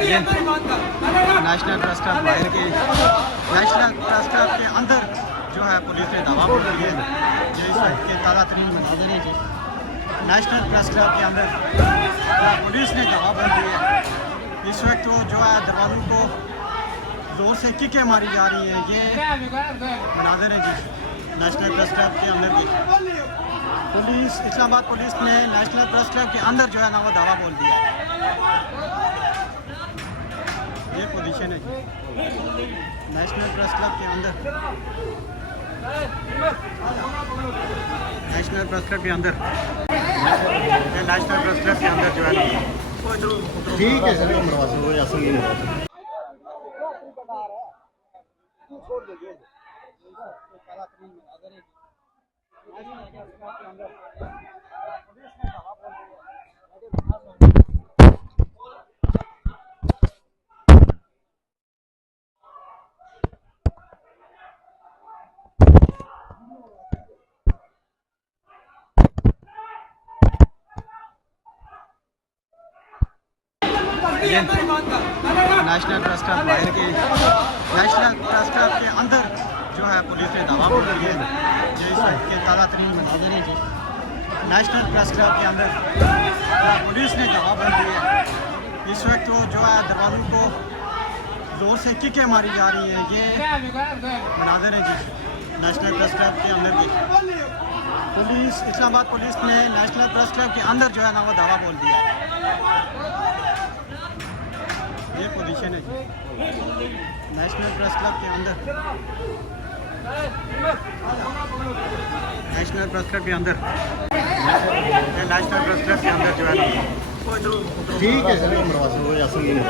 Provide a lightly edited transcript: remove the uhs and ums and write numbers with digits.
ये national press club बाहर के नेशनल प्रेस क्लब के अंदर जो है पुलिस ने दावा बोल दी है। ये इस वक्त के ताज़ा तरीन मनाजर हैं जी। नेशनल प्रेस क्लब के अंदर पुलिस ने दावा बोल दी है। इस वक्त वो जो है दरवाज़ों को जोर से किकें मारी जा रही है। ये मनाजर हैं जी नेशनल प्रेस क्लब के अंदर की पुलिस इस्लामाबाद पुलिस ने नेशनल प्रेस क्लब के अंदर जो है ना वो दावा बोल दिया है। ये पोजीशन है जी नेशनल प्रेस क्लब के अंदर। नेशनल प्रेस क्लब के अंदर नेशनल प्रेस क्लब के अंदर जो है ना ठीक है सर वो असल में ये नेशनल प्रेस क्लब बाहर के नेशनल प्रेस क्लब के अंदर जो है पुलिस ने दावा बोल दिया है। ये इस वक्त के ताज़ा तरीन मनाजर हैं जी नेशनल प्रेस क्लब के अंदर पुलिस ने दावा बोल दिया है। इस वक्त वो जो है दरवाज़ों को जोर से किकें मारी जा रही है। ये मनाजर हैं जी नेशनल प्रेस क्लब के अंदर की पुलिस इस्लामाबाद पुलिस ने नेशनल प्रेस क्लब के अंदर जो है ना वो दावा बोल दिया है। ये पोजीशन है जी नेशनल प्रेस क्लब के अंदर। नेशनल प्रेस क्लब के अंदर नेशनल प्रेस क्लब के अंदर जो है ठीक है सर वो असल में